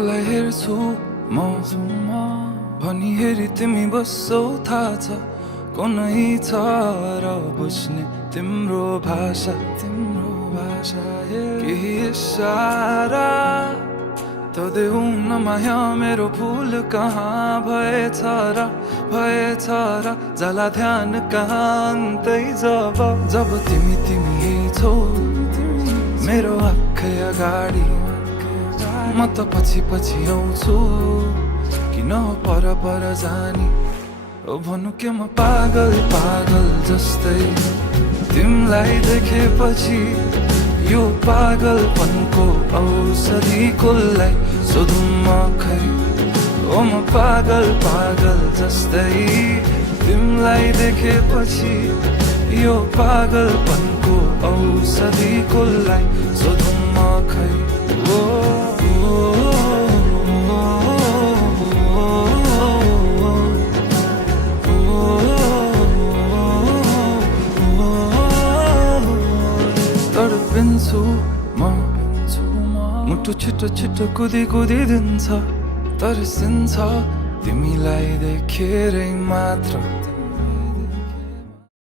कसलाई हेर्छु म भनी हेरी तिमी बस्छौ थाहा छ को नै छ र बुझ्ने तिम्रो भाषा केही इशारा तो देऊ न माया मेरो भूल कहाँ भएछ र जाला ध्यान कहाँ अन्तै जब तिमी छौ मेरो आँखै अगाडि म त पछि आउँछु किन पर जानी ओ भन्नु के म पागल जस्तै तिमीलाई देखेपछि यो पागलपनको औषधि कसलाई सोधौँ म खै ओ म पागल जस्तै तिमीलाई देखेपछि यो पागलपनको औषधि कसलाई सोधौँ म खै ओ तडपिन्छु म मुटु छिटो कुदिन्छ तर्सिन्छ तिमीलाई देखेरै मात्र